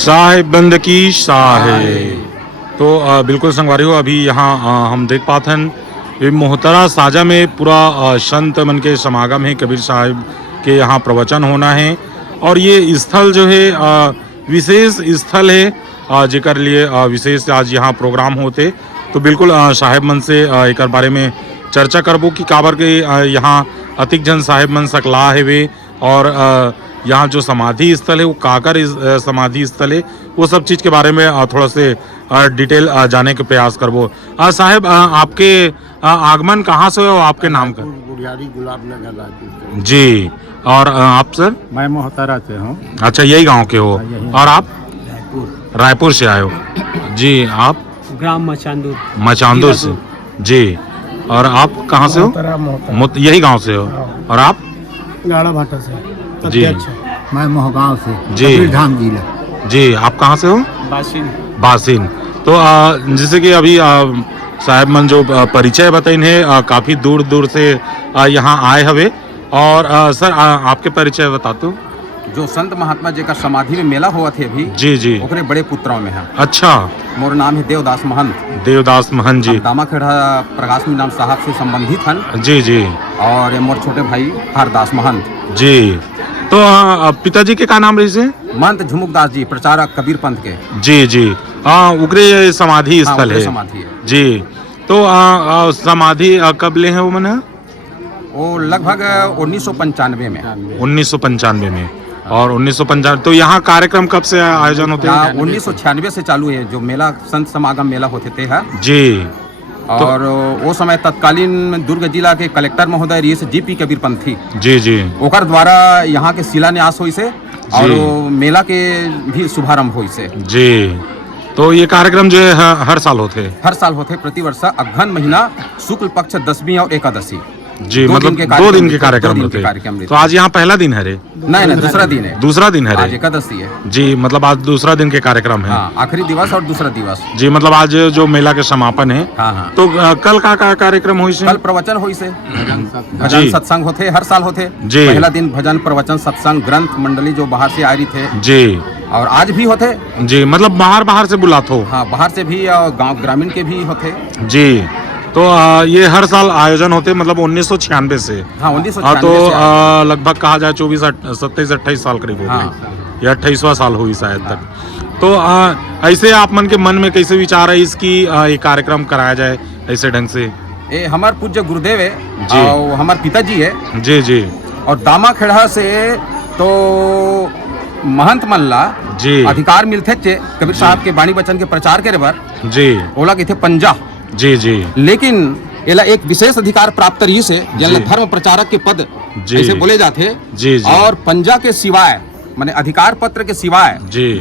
साहेबंद की शाहे। तो बिल्कुल संगवारी हो, अभी यहाँ हम देख पाते हैं ये मोहतरा साजा में पूरा संत मन के समागम है, कबीर साहिब के यहाँ प्रवचन होना है। और ये स्थल जो है विशेष स्थल है जेकर लिए विशेष आज यहाँ प्रोग्राम होते। तो बिल्कुल साहेब मन से एक बारे में चर्चा करबो कि काबर के यहाँ अतिक जन साहेब मन सकला है वे, और यहाँ जो समाधि स्थल है वो काकर समाधि स्थल है, वो सब चीज़ के बारे में थोड़ा से डिटेल जाने के प्रयास करबो। साहेब आपके आगमन कहाँ से हो, आपके नाम का? गुड़ियारी गुलाब नगर जी। और आप सर? मैं मोहतरा से हूँ। अच्छा, यही गांव के हो। और आप? रायपुर से आए हो जी। आप? ग्राम मचांदूर से जी। और आप कहाँ से हो? यही गांव से हो। और आप? गाड़ा भाटा से जी। मैं मोहगांव से जी। धाम जिला। जी। आप कहाँ से हो? बासिन। तो जैसे कि अभी साहब मन जो परिचय बताइन है, काफ़ी दूर दूर से यहाँ आए हवे। और सर आपके परिचय बताते हो। जो संत महात्मा जी का समाधि में मेला हुआ थे अभी, जी जी, ओकरे बड़े पुत्रों में है। अच्छा। मोर नाम है देवदास महंत। देवदास महंत जी। दामाखेड़ा प्रकाश मीनाम साहब से संबंधित हैं। जी जी। और मोर छोटे भाई हरदास महंत जी। तो पिताजी के का नाम रही से? महंत झुमुकदास जी, प्रचारक कबीर पंथ के। जी जी। उग्रे समाधि स्थल है। समाधि है जी। तो समाधि कब ले है वो मन? वो लगभग 1995 में। 1995 में। और 1995 तो यहाँ कार्यक्रम कब से आयोजन होते हैं? 1996 से चालू है जो मेला, संत समागम मेला होते थे है जी। और वो समय तत्कालीन दुर्ग जिला के कलेक्टर महोदय रही से जीपी कबीर पंथी जी जी, ओकर द्वारा यहाँ के शिलान्यास हुई से और मेला के भी शुभारंभ हुई से जी। तो ये कार्यक्रम जो है हर साल होते? हर साल होते प्रतिवर्ष अघन महीना शुक्ल पक्ष 10वीं और एकादशी जी। मतलब 2 दिन के कार्यक्रम होते। तो आज यहाँ पहला दिन है रे? नहीं, दूसरा दिन है। दूसरा दिन है रे? आज एकादशी है जी। मतलब आज दूसरा दिन के कार्यक्रम है। हाँ, आखिरी दिवस और दूसरा दिवस जी। मतलब आज जो मेला के समापन है। हाँ। तो कल का कार्यक्रम हुई से? कल प्रवचन हुई से भजन सत्संग होते, हर साल होते। जी। पहला दिन भजन प्रवचन सत्संग ग्रंथ मंडली जो बाहर से आ रही थे जी, और आज भी होते जी। मतलब बाहर से बुलाते हो? हाँ, बाहर से भी और गाँव ग्रामीण के भी होते जी। तो ये हर साल आयोजन होते मतलब 1996 से? हाँ, 1996 तो लगभग कहा जाए 27-28 साल करीब हो गए, या 28वां साल हुई शायद तक। तो ऐसे आप मन के मन में कैसे विचार है इसकी ये कार्यक्रम कराया जाए ऐसे ढंग से? ये हमार पूज्य गुरुदेव है जी। और हमार पिताजी है जी जी। और दामाखेड़ा से तो महंत मल्ला जी अधिकार मिलते थे कबीर साहब के बाणी वचन के प्रचार के रेबर जी। ओला के थे पंजा। जी जी। लेकिन एला एक विशेष अधिकार प्राप्त रही से जल धर्म प्रचारक के पद ऐसे बोले जाते जी जी। और पंजा के सिवाय माने अधिकार पत्र के सिवाय जी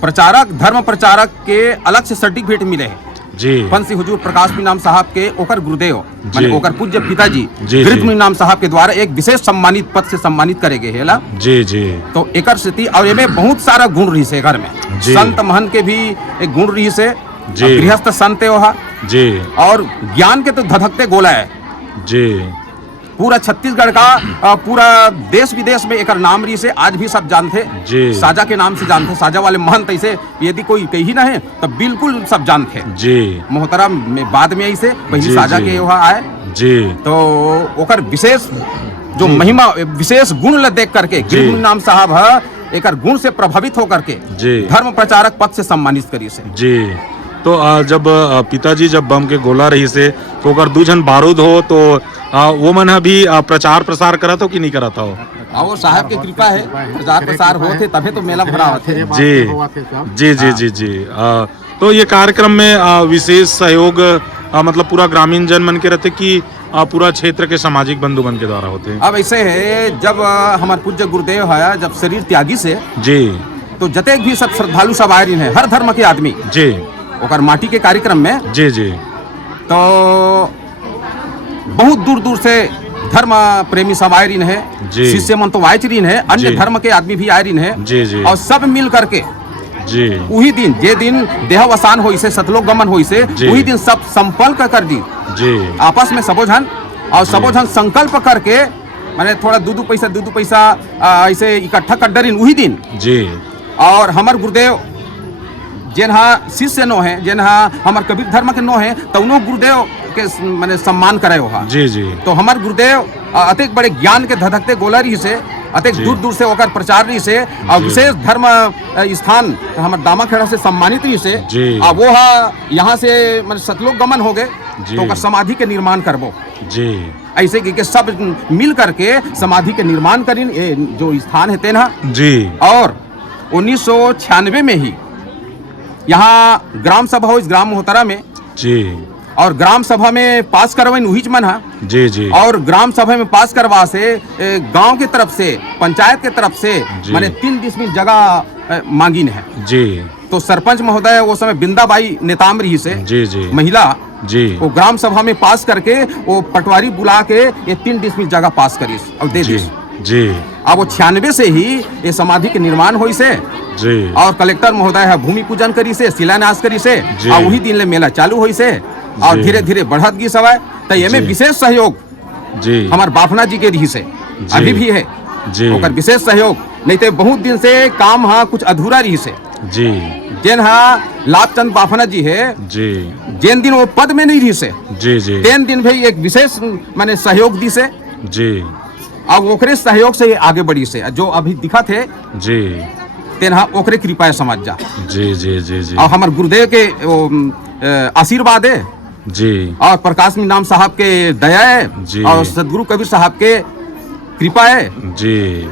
प्रचारक धर्म प्रचारक के अलग से सर्टिफिकेट मिले हैं जी। पंथी हुजूर प्रकाश मीनाम साहब के ओकर गुरुदेव माने ओकर पूज्य पिताजी जी, गिरध मीनाम साहब के द्वारा एक विशेष सम्मानित पद से सम्मानित करे गए है जी जी। तो एकर स्थिति और एमे बहुत सारा गुण रही से घर में संत महन के भी एक गुण रही से गृहस्थ संत वहा जी। और ज्ञान के तो धधकते गोला है जी। पूरा छत्तीसगढ़ का पूरा देश विदेश में एक नाम रही से आज भी सब जानते जी। साजा के नाम से जानते, साजा वाले महंत ऐसे यदि कोई कही ना है तब बिल्कुल सब जानते जी। मोहतरम में बाद में ऐसे पहली साजा के वहाँ आए जी। तो ओकर विशेष जो महिमा विशेष गुण ल देख करके गिरध नाम साहब है एक गुण से प्रभावित होकर के धर्म प्रचारक पद से सम्मानित करी से जी। तो जब पिताजी जब बम के गोला रही से तो अगर 2 जन बारूद हो तो वो मन भी प्रचार प्रसार करा तो कि नहीं करा था? वो साहब की कृपा है प्रचार प्रसार होते तभी तो मेला भरा होते। जी जी जी जी जी। तो ये कार्यक्रम में विशेष सहयोग मतलब पूरा ग्रामीण जन मन के रहते कि पूरा क्षेत्र के सामाजिक बंधु मन के द्वारा होते हैं? अब ऐसे है जब हमारे पूज्य गुरुदेव है जब शरीर त्यागी से जी तो जतेक भी सब श्रद्धालु सब आए हैं हर धर्म के आदमी जी ओकर माटी के कार्यक्रम में जी जी। तो बहुत दूर दूर से धर्म प्रेमी सब आए रही है, शिष्य मन तो आए रही है, अन्य धर्म के आदमी भी आए रही है जी जी। और सब मिल करके जी वही दिन जे दिन देहावसान होई से सतलोक गमन होई से वही दिन सब संपर्क कर दी जी आपस में सबोझन और सबोझन संकल्प करके माने थोड़ा दू पैसा ऐसे इकट्ठा कर डरिन वही दिन जी। और हमार गुरुदेव जिनहा शिष्य नो है, जिनहा हमार कबीर धर्म के नो है, तो उनो गुरुदेव के माने सम्मान करे हो। जी जी। तो हमार गुरुदेव अतिक बड़े ज्ञान के धधकते गोला रही से, अतिक दूर दूर से होकर प्रचार रही से, और विशेष धर्म स्थान हमारे दामाखेड़ा से सम्मानित रही से, और वो यहाँ से मतलब सतलोक गमन हो गए, तो ओकर समाधि के निर्माण करबो जी। ऐसे कि सब मिल करके समाधि के निर्माण करीन जो स्थान है तेना जी। और 1996 में ही यहाँ ग्राम सभा हो इस ग्राम मोहतरा में जी, और ग्राम सभा में पास करवाइन वही मन है जी जी। और ग्राम सभा में पास करवा से गांव की तरफ से, पंचायत के तरफ से मैंने 3 डिसमिल जगह मांगिन है जी। तो सरपंच महोदय वो समय बिंदाबाई नेताम रही से जी जी महिला जी, वो ग्राम सभा में पास करके वो पटवारी बुला के ये 3 डिसमिल जगह पास करी और दे दी जी। अब वो 96 से ही ये समाधि के निर्माण हुई से जी, और कलेक्टर महोदय है भूमि पूजन करी से, शिलान्यास करी से, और वही दिन ले मेला चालू हुई से, और धीरे धीरे बढ़त गी सवाय। तो ये में विशेष सहयोग जी हमारे बाफना जी के रही से अभी भी है जी। ओकर विशेष सहयोग, नहीं तो बहुत दिन से काम हाँ कुछ अधूरा रही से जी। जेन हाँ लाभचंद बाफना जी है जी जेन दिन वो पद में नहीं रही से, जी जी तेन दिन भी एक विशेष माने सहयोग दी से, जी। अब ओकरे सहयोग से आगे बढ़ी से जो अभी दिखा थे जी तेन हाँ ओकरे कृपा समझ जा। जी जी जी जी। और हमारे गुरुदेव के वो आशीर्वाद है जी, और प्रकाश मीनाम साहब के दया है जी। और सदगुरु कबीर साहब के कृपा है, जी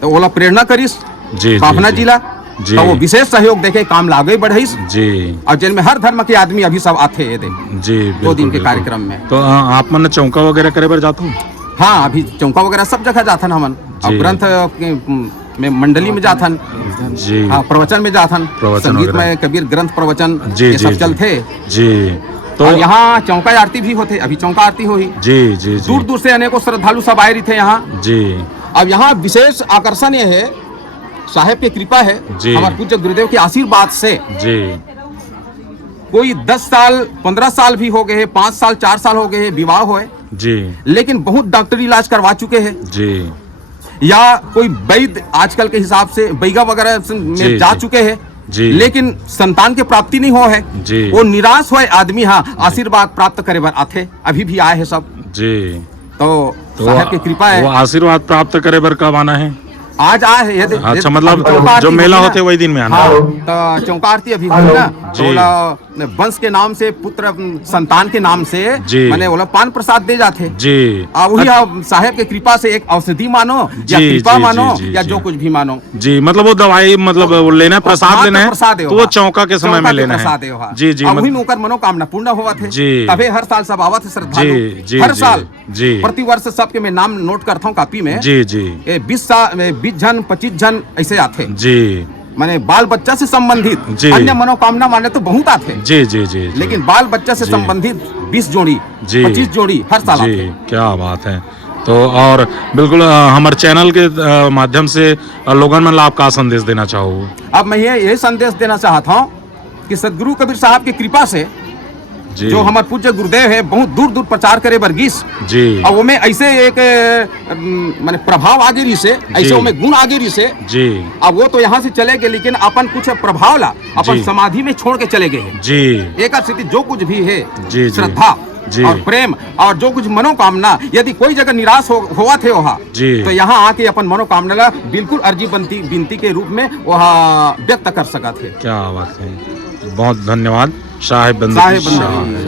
तो ओला प्रेरणा करिस जी बाफना जी, जिला जी। तो वो विशेष सहयोग देखे काम लागे बढ़ाइस जी और जिन में हर धर्म के आदमी अभी सब आते हैं जी। 2 दिन के बिल्कुल। कार्यक्रम में। तो आप मन चौका वगैरह करे बर जाता हूँ? हाँ अभी चौका वगैरह सब जगह जाथन हमन, और ग्रंथ में मंडली में जाथन जी। हाँ प्रवचन में जाथन, प्रवचन संगीत वगैरह। में कबीर ग्रंथ प्रवचन जी ये जी सब जी। चलते जी। तो और यहाँ चौका आरती भी होते, अभी चौका आरती हुई जी जी जी। दूर दूर से अनेकों श्रद्धालु सब आए रही थे यहाँ। जी अब यहाँ विशेष आकर्षण ये है साहेब की कृपा है, जी। हमारे पूज्य गुरुदेव के आशीर्वाद से जी कोई 10 साल 15 साल भी हो गए हैं, 5 साल 4 साल हो गए हैं विवाह हुए, जी लेकिन बहुत डॉक्टरी इलाज करवा चुके हैं, जी या कोई वैद्य आजकल के हिसाब से बैगा वगैरह में जी, जा जी। चुके हैं, जी। लेकिन संतान की प्राप्ति नहीं हो है, जी। वो निराश हुए आदमी हाँ आशीर्वाद प्राप्त करे बर आते, अभी भी आए हैं सब। जी। तो साहेब की कृपा है। वो आशीर्वाद प्राप्त करे बर कब आना है? आज आए हैं ये अच्छा, मतलब जो मेला होते वही दिन में आना। हाँ, तो चौका आरती अभी हुई ना, तो बोला वंश के नाम से पुत्र संतान के नाम से जी। मैंने बोला पान प्रसाद दे जाते जी। वही साहेब के कृपा से एक औषधि मानो या जी, कृपा जी, मानो जी, जी, या जी। जो कुछ भी मानो जी, मतलब वो दवाई मतलब वो लेना है, प्रसाद हाँ, लेना है, प्रसाद है तो वो वहाँ। चौका के समय चौका में के लेना प्रसाद है। वहाँ। जी जी। और वही में ओकर मनोकामना पूर्ण हुआ थे, जी। तभी हर साल सब आवत है श्रद्धालु, जी, जी, हर जी, साल जी। प्रति वर्ष सबके मैं नाम नोट करता हूँ कापी में, जी जी 20 जन 25 जन ऐसे आते, जी माने बाल बच्चा से संबंधित, जी। अन्य मनोकामना माने तो बहुत आते, जी जी जी जी। लेकिन बाल बच्चा से जी। संबंधित 20 जोड़ी जी। 25 जोड़ी हर साल जी, आते। क्या बात है। तो और बिल्कुल हमारे चैनल के माध्यम से लोगन मन ला आप का संदेश देना चाहो? अब मैं यही संदेश देना चाहता हूँ कि सदगुरु कबीर साहब की कृपा से जी जो हमारे पूज्य गुरुदेव है बहुत दूर दूर प्रचार करे बरगीस, जी और वो में ऐसे एक माने प्रभाव आगे रही से, ऐसे जी। वो में गुण आगे रही से, जी अब वो तो यहाँ से चले गए लेकिन अपन कुछ प्रभाव ला अपन जी। समाधि में छोड़ के चले गए हैं। जी एक स्थिति जो कुछ भी है जी, जी। श्रद्धा जी। और प्रेम और जो कुछ मनोकामना, यदि कोई जगह निराश हुआ थे वहाँ, जी। तो यहाँ आके अपन मनोकामना ला बिल्कुल अर्जी विनती के रूप में वहाँ व्यक्त कर सका थे। क्या बात है। बहुत धन्यवाद साहेब बंदगी साहेब बंदगी। शाह।